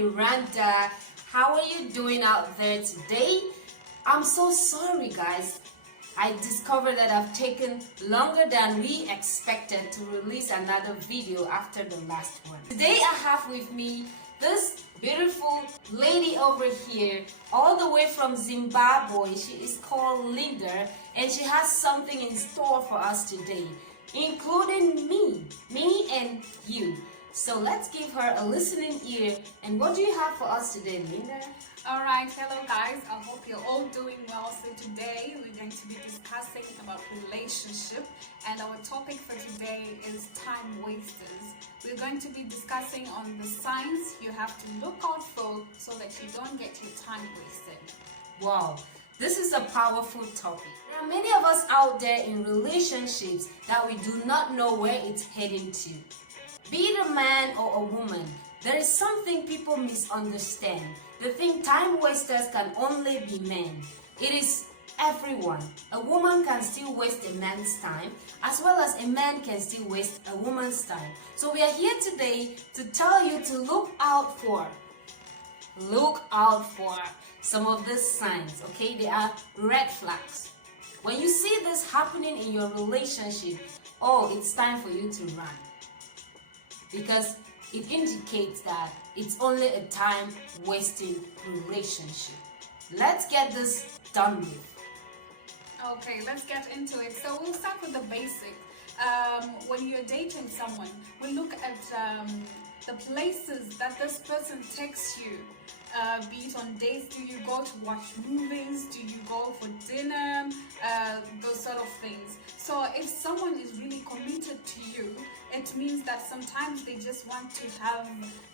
Miranda. How are you doing out there today? I'm so sorry, guys. I discovered that I've taken longer than we expected to release another video after the last one. Today I have with me this beautiful lady over here, all the way from Zimbabwe. She is called Linda, and she has something in store for us today, including me and you. So let's give her a listening ear. And what do you have for us today, Linda? Alright, hello guys, I hope you're all doing well. So today we're going to be discussing about relationship, and our topic for today is time wasters. We're going to be discussing on the signs you have to look out for so that you don't get your time wasted. Wow, this is a powerful topic. There are many of us out there in relationships that we do not know where it's heading to. Be it a man or a woman, there is something people misunderstand. They think time wasters can only be men. It is everyone. A woman can still waste a man's time, as well as a man can still waste a woman's time. So we are here today to tell you to look out for some of these signs, okay? They are red flags. When you see this happening in your relationship, oh, it's time for you to run. Because it indicates that it's only a time-wasting relationship. Let's get this done with. Okay, let's get into it. So we'll start with the basic. When you're dating someone, we look at the places that this person takes you. Be it on dates, do you go to watch movies, do you go for dinner, those sort of things. So if someone is really committed to you, it means that sometimes they just want to have,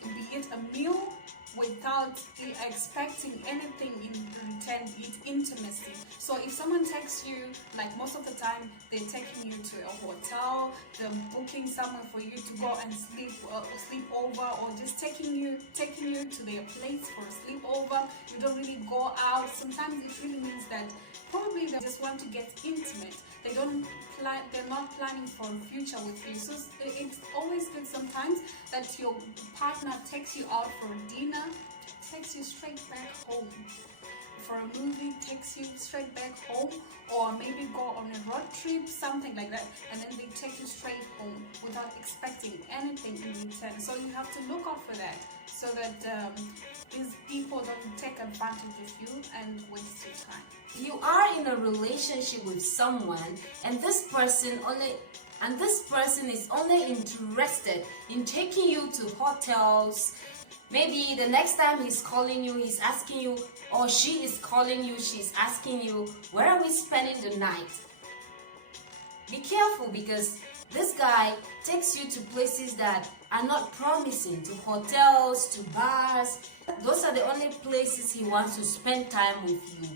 be it a meal, without expecting anything in return, be it intimacy. So if someone takes you, like most of the time, they're taking you to a hotel, they're booking somewhere for you to go and sleep over, or just taking you to their place for a sleepover. You don't really go out. Sometimes it really means that probably they just want to get intimate. They're not planning for a future with you. So it's always good sometimes that your partner takes you out for a dinner, takes you straight back home. For a movie, takes you straight back home, or maybe go on a road trip, something like that, and then they take you straight home without expecting anything in return. So you have to look out for that, so that these people don't take advantage of you and waste your time. You are in a relationship with someone, and this person is only interested in taking you to hotels. Maybe the next time he's calling you, he's asking you, or she is calling you, she's asking you, where are we spending the night? Be careful, because this guy takes you to places that are not promising, to hotels, to bars. Those are the only places he wants to spend time with you.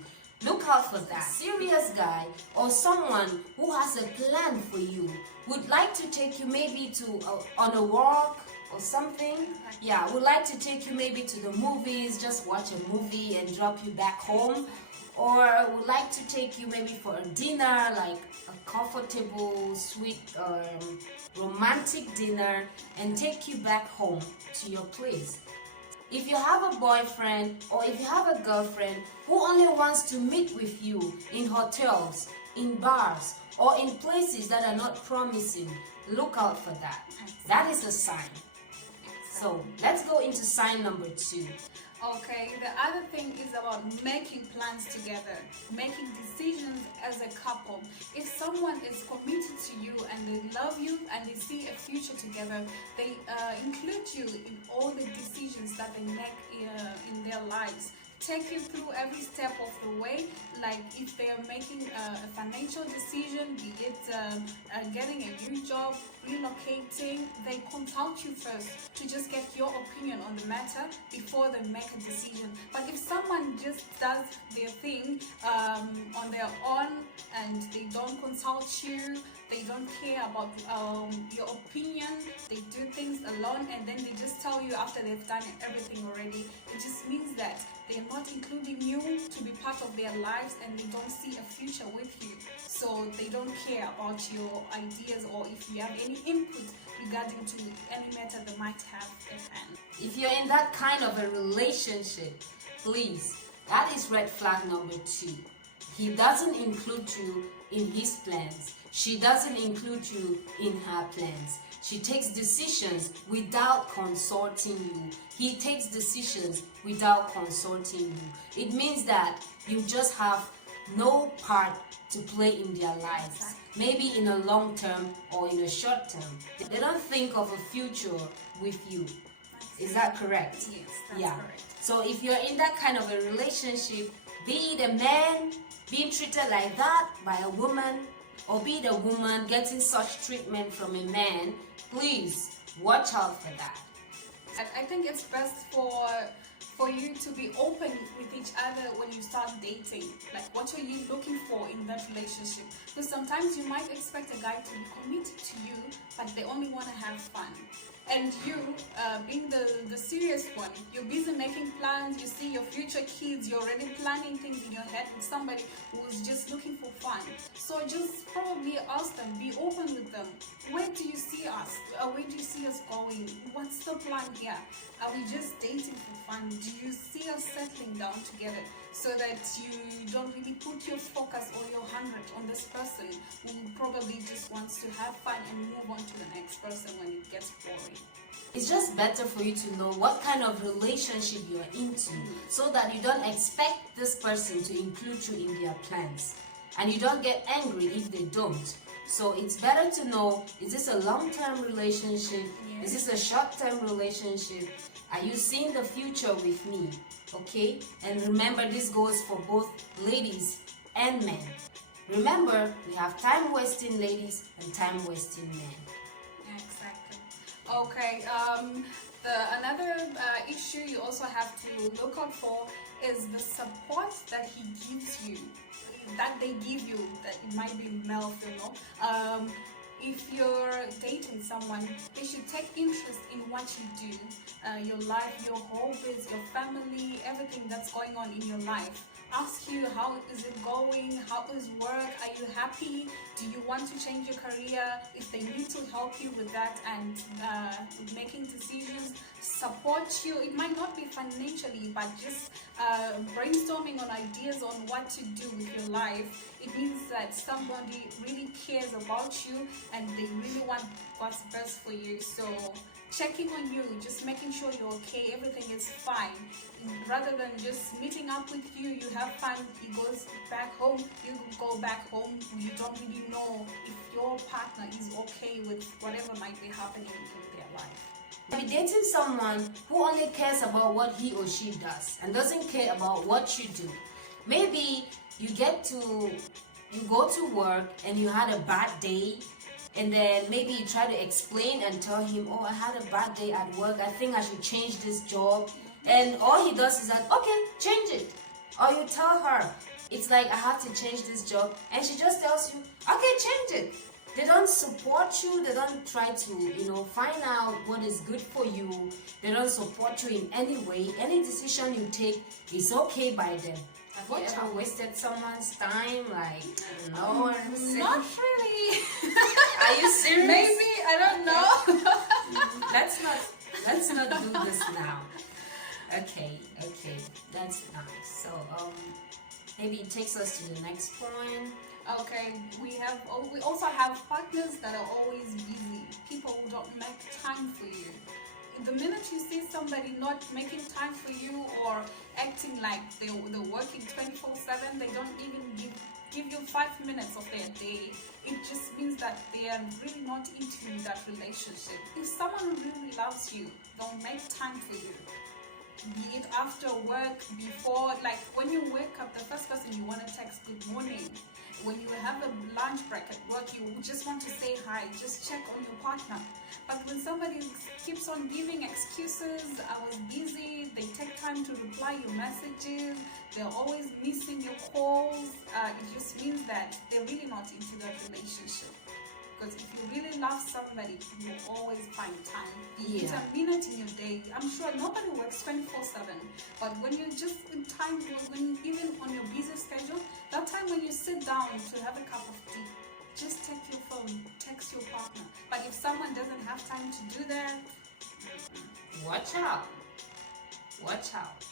Look out for that. A serious guy or someone who has a plan for you would like to take you maybe to on a walk or something. Yeah, would like to take you maybe to the movies, just watch a movie and drop you back home. Or would like to take you maybe for a dinner, like a comfortable, sweet, romantic dinner, and take you back home to your place. If you have a boyfriend or if you have a girlfriend who only wants to meet with you in hotels, in bars, or in places that are not promising, look out for that. That is a sign. So let's go into sign number 2. Okay, the other thing is about making plans together, making decisions as a couple. If someone is committed to you and they love you and they see a future together, they include you in all the decisions that they make in their lives. Take you through every step of the way. Like if they are making a financial decision, be it getting a new job, relocating, they consult you first to just get your opinion on the matter before they make a decision. But if someone just does their thing on their own and they don't consult you, they don't care about your opinion, they do things alone, and then they just tell you after they've done everything already, it just means that they're not including you to be part of their lives, and they don't see a future with you. So they don't care about your ideas, or if you have any input regarding to any matter they might have at hand. If you're in that kind of a relationship, please, that is red flag number 2. He doesn't include you in his plans. She doesn't include you in her plans. She takes decisions without consulting you. He takes decisions without consulting you. It means that you just have no part to play in their lives. Maybe in a long term or in a short term. They don't think of a future with you. Is that correct? Yes, that's correct. So if you're in that kind of a relationship, be it a man being treated like that by a woman, or be it a woman getting such treatment from a man, please watch out for that. I think it's best for you to be open with each other when you start dating. Like, what are you looking for in that relationship? Because sometimes you might expect a guy to be committed to you, but they only want to have fun. And you, being the serious one, you're busy making plans, you see your future kids, you're already planning things in your head with somebody who's just looking for fun. So just probably ask them, be open with them. Where do you see us? Where do you see us going? What's the plan here? Are we just dating for fun? Do you see us settling down together so that you don't really put your focus or your 100 on this person who probably just wants to have fun and move on to the next person when it gets boring? It's just better for you to know what kind of relationship you are into, so that you don't expect this person to include you in their plans, and you don't get angry if they don't. So it's better to know, is this a long-term relationship? Is this a short-term relationship? Are you seeing the future with me? Okay? And remember, this goes for both ladies and men. Remember, we have time-wasting ladies and time-wasting men. Exactly. Okay. Another issue you also have to look out for is the support that he gives you, that they give you. That it might be male, female. If you're dating someone, they should take interest in what you do, your life, your hobbies, your family, everything that's going on in your life. Ask you, how is it going? How is work? Are you happy? Do you want to change your career? If they need to help you with that and making decisions, support you. It might not be financially, but just brainstorming on ideas on what to do with your life. It means that somebody really cares about you and they really want what's best for you. So checking on you, just making sure you're okay, everything is fine. Rather than just meeting up with you, you have fun, he goes back home, you go back home, you don't really know if your partner is okay with whatever might be happening in their life. Be dating someone who only cares about what he or she does and doesn't care about what you do. Maybe you go to work and you had a bad day, and then maybe you try to explain and tell him, oh, I had a bad day at work, I think I should change this job. And all he does is like, okay, change it. Or you tell her, it's like, I have to change this job, and she just tells you, okay, change it. They don't support you, they don't try to, find out what is good for you. They don't support you in any way. Any decision you take is okay by them. Have you ever wasted someone's time? Like, no, not really. Are you serious? Maybe, I don't know. Let's not do this now. Okay, that's nice. So maybe it takes us to the next point. Okay, we also have partners that are always busy. People who don't make time for you. The minute you see somebody not making time for you or acting like they're working 24/7, they don't even give you 5 minutes of their day, it just means that they are really not into that relationship. If someone really loves you, they'll make time for you. Be it after work, before, like when you wake up, the first person you want to text good morning. When you have a lunch break at work, you just want to say hi, just check on your partner. But when somebody keeps on giving excuses, I was busy, they take time to reply your messages, they're always missing your calls, it just means that they're really not into that relationship. Because if you really love somebody, you always find time. Yeah. It's a minute in your day. I'm sure nobody works 24/7, but when you're just in time, even on your busy schedule, that time when you sit down to have a cup of tea, just take your phone, text your partner. But if someone doesn't have time to do that, watch out. Watch out.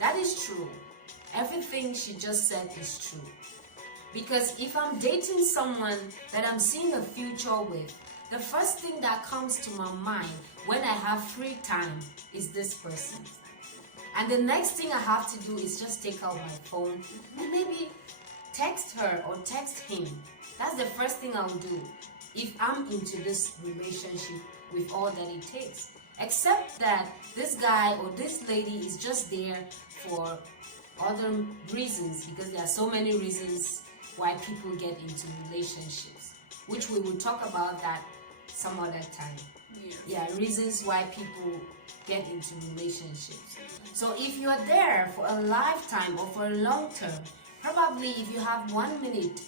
That is true. Everything she just said is true. Because if I'm dating someone that I'm seeing a future with, the first thing that comes to my mind when I have free time is this person. And the next thing I have to do is just take out my phone and maybe text her or text him. That's the first thing I'll do if I'm into this relationship with all that it takes. Except that this guy or this lady is just there for other reasons, because there are so many reasons why people get into relationships, which we will talk about that some other time. Yeah, reasons why people get into relationships. So if you are there for a lifetime or for a long term, probably if you have 1 minute,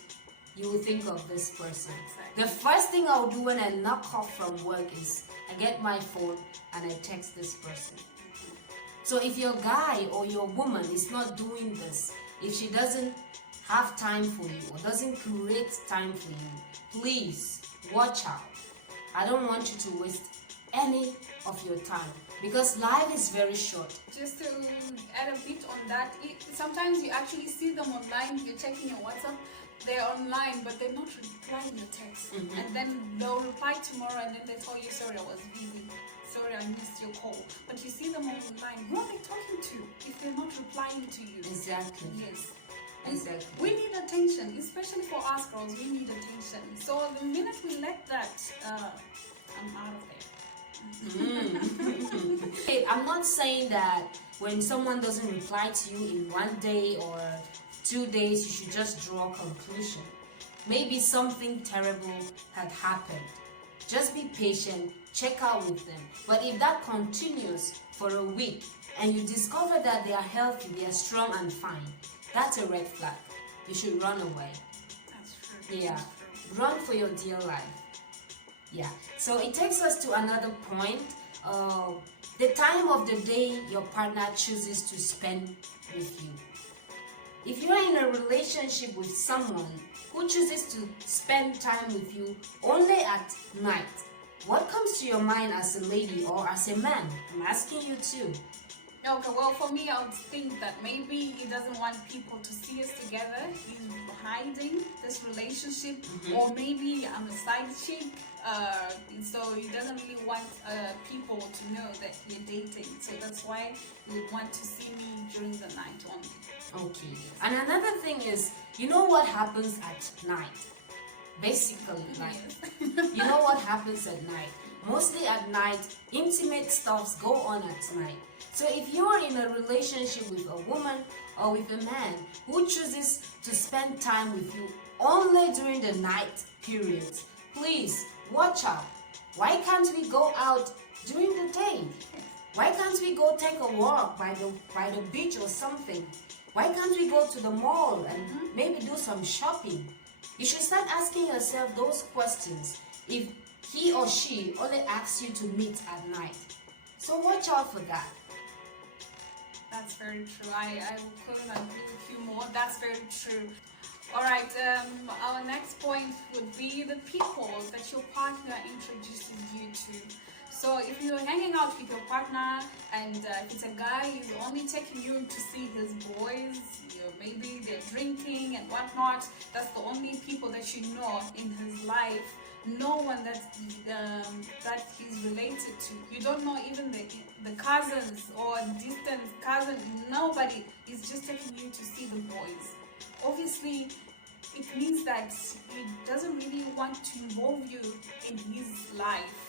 you will think of this person. Exactly. The first thing I'll do when I knock off from work is I get my phone and I text this person. So if your guy or your woman is not doing this, if she doesn't have time for you or doesn't create time for you, please watch out. I don't want you to waste any of your time, because life is very short. Just to add a bit on that, sometimes you actually see them online, you're checking your WhatsApp, they're online, but they're not replying your text. And then they'll reply tomorrow and then they tell you, sorry, I was busy. Sorry, I missed your call. But you see them online, who are they talking to if they're not replying to you? Exactly. Yes. Exactly. We need attention, especially for us girls, we need attention. So the minute we let that, I'm out of there. Hey, I'm not saying that when someone doesn't reply to you in 1 day or 2 days, you should just draw a conclusion. Maybe something terrible had happened. Just be patient, check out with them. But if that continues for a week and you discover that they are healthy, they are strong and fine, that's a red flag. You should run away. That's true. Yeah, That's true. run for your dear life. Yeah, so it takes us to another point. The time of the day your partner chooses to spend with you. If you are in a relationship with someone who chooses to spend time with you only at night, what comes to your mind as a lady or as a man? I'm asking you too. Okay, well, for me, I would think that maybe he doesn't want people to see us together. He's hiding this relationship, or maybe I'm a side chick, so he doesn't really want people to know that we're dating. So that's why he would want to see me during the night only. Okay. And another thing is, you know what happens at night? Basically, like, you know what happens at night? Mostly at night, intimate stuffs go on at night. So if you're in a relationship with a woman or with a man who chooses to spend time with you only during the night periods, please watch out. Why can't we go out during the day? Why can't we go take a walk by the beach or something? Why can't we go to the mall and maybe do some shopping? You should start asking yourself those questions if he or she only asks you to meet at night. So watch out for that. That's very true. I couldn't agree with you more. That's very true. All right. Our next point would be the people that your partner introduces you to. So if you're hanging out with your partner and if it's a guy, he's only taking you to see his boys, maybe they're drinking and whatnot, that's the only people that you know in his life. No one that he's related to. You don't know even the cousins or distant cousins. Nobody is just taking you to see the boys. Obviously, it means that he doesn't really want to involve you in his life.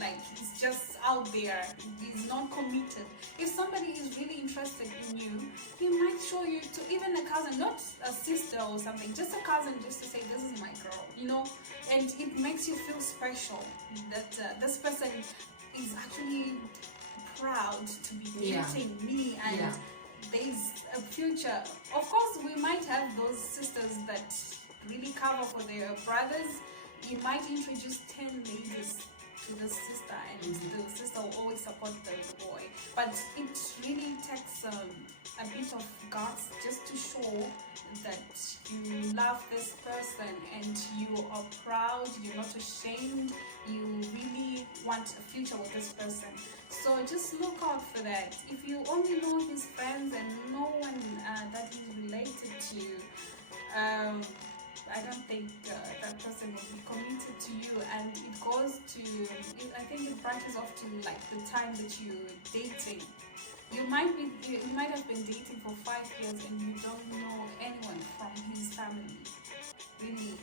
Like, he's just out there. He's not committed. If somebody is really interested in you, he might show you to even a cousin, not a sister or something, just a cousin, just to say, this is my girl, you know. And it makes you feel special that this person is actually proud to be dating me, and there's a future. Of course, we might have those sisters that really cover for their brothers. You might introduce 10 ladies to the sister, and the sister will always support the boy. But it really takes a bit of guts just to show that you love this person and you are proud, you're not ashamed, you really want a future with this person. So just look out for that. If you only know his friends and no one that he's related to, I don't think that person will be committed to you, and it goes to, I think it branches off to like the time that you're dating. You might have been dating for 5 years and you don't know anyone from his family. Really,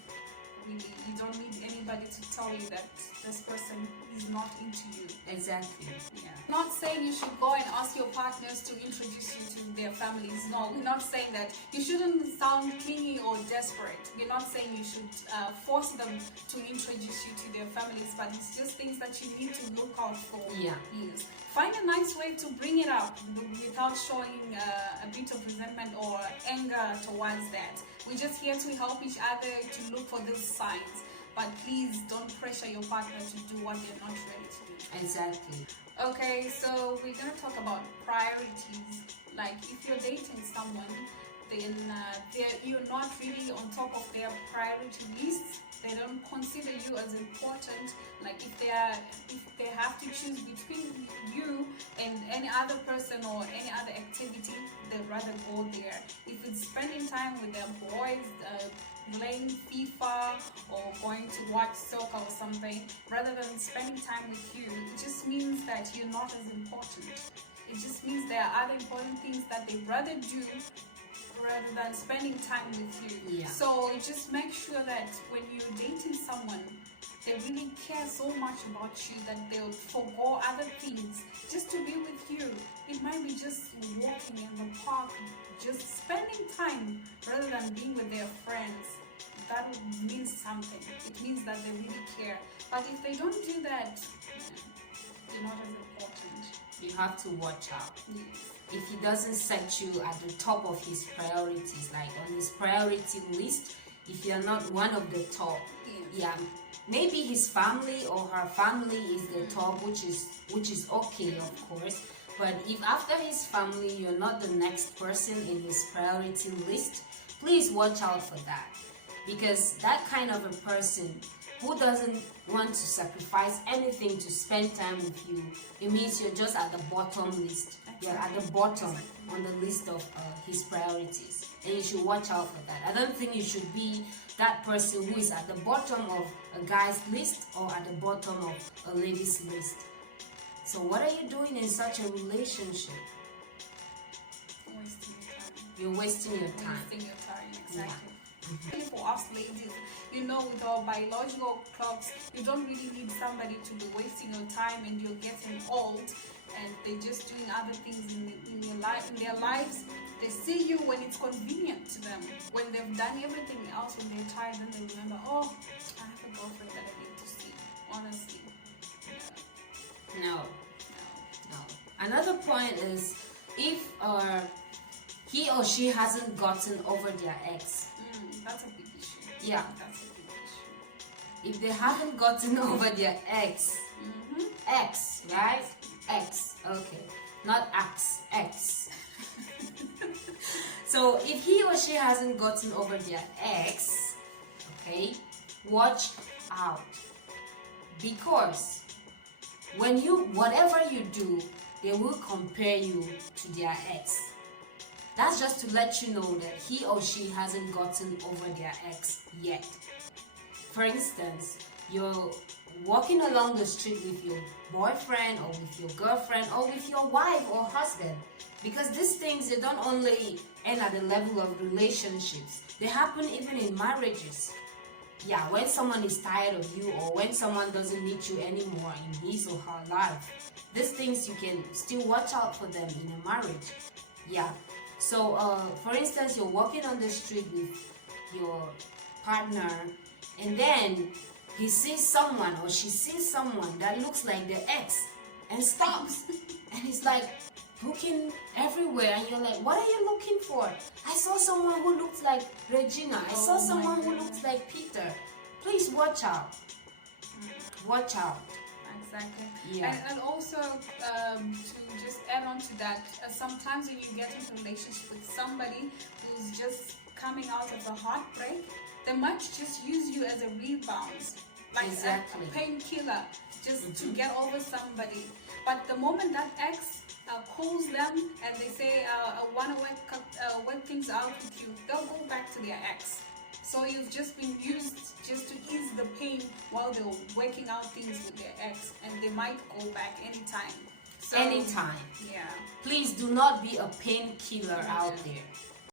you don't need anybody to tell you that this person is not into you. Exactly. Yeah. Not saying you should go and ask your partners to introduce you to their families. No, we're not saying that. You shouldn't sound clingy or desperate. We're not saying you should force them to introduce you to their families, but it's just things that you need to look out for. Yeah. Yes. Find a nice way to bring it up without showing a bit of resentment or anger towards that. We're just here to help each other to look for these signs. But please don't pressure your partner to do what they're not ready to do. Exactly. Okay, so we're going to talk about priorities. Like if you're dating someone, then you're not really on top of their priority lists. They don't consider you as important. Like if they have to choose between you and any other person or any other activity, they'd rather go there. If it's spending time with their boys, playing FIFA or going to watch soccer or something, rather than spending time with you, it just means that you're not as important. It just means there are other important things that they'd rather do rather than spending time with you. Yeah. So just make sure that when you're dating someone, they really care so much about you that they'll forgo other things just to be with you. It might be just walking in the park, just spending time rather than being with their friends. That means something. It means that they really care. But if they don't do that, you're not as important. You have to watch out. Yes. If he doesn't set you at the top of his priorities, like on his priority list, if you're not one of the top, yeah, maybe his family or her family is the top, which is okay, of course. But if after his family you're not the next person in his priority list, please watch out for that, because that kind of a person who doesn't want to sacrifice anything to spend time with you, it means you're just at the bottom list. You're at the bottom on the list of his priorities, and you should watch out for that. I don't think you should be that person who is at the bottom of a guy's list or at the bottom of a lady's list. So what are you doing in such a relationship? Wasting your time. You're wasting your time. Wasting your time, exactly. Yeah. For us ladies, with our biological clocks, you don't really need somebody to be wasting your time and you're getting old and they're just doing other things in their lives. They see you when it's convenient to them. When they've done everything else, when they're tired, then they remember, oh, I have a girlfriend that I need to see. Honestly. Yeah. No. Another point is if he or she hasn't gotten over their ex. That's a big issue. Yeah. That's a big issue. If they haven't gotten over their ex, ex, right? Ex, okay. Not axe, ex. So if he or she hasn't gotten over their ex, okay, watch out. Because whatever you do, they will compare you to their ex. That's just to let you know that he or she hasn't gotten over their ex yet. For instance, you're walking along the street with your boyfriend or with your girlfriend or with your wife or husband. Because these things, they don't only end at the level of relationships. They happen even in marriages. Yeah, when someone is tired of you or when someone doesn't need you anymore in his or her life, these things you can still watch out for them in a marriage. Yeah. So, for instance, you're walking on the street with your partner and then he sees someone or she sees someone that looks like their ex and stops. And he's like looking everywhere and you're like, what are you looking for? I saw someone who looks like Regina. I saw someone who looks like Peter. Please watch out. Watch out. exactly. Yeah. And also, to just add on to that, sometimes when you get into a relationship with somebody who's just coming out of a heartbreak, they might just use you as a rebound, like Exactly. a painkiller, just to get over somebody. But the moment that ex calls them and they say, I want to work things out with you, they'll go back to their ex. So you've just been used just to ease the pain while they're working out things with their ex, and they might go back anytime. So, Anytime. yeah. Please do not be a painkiller out there.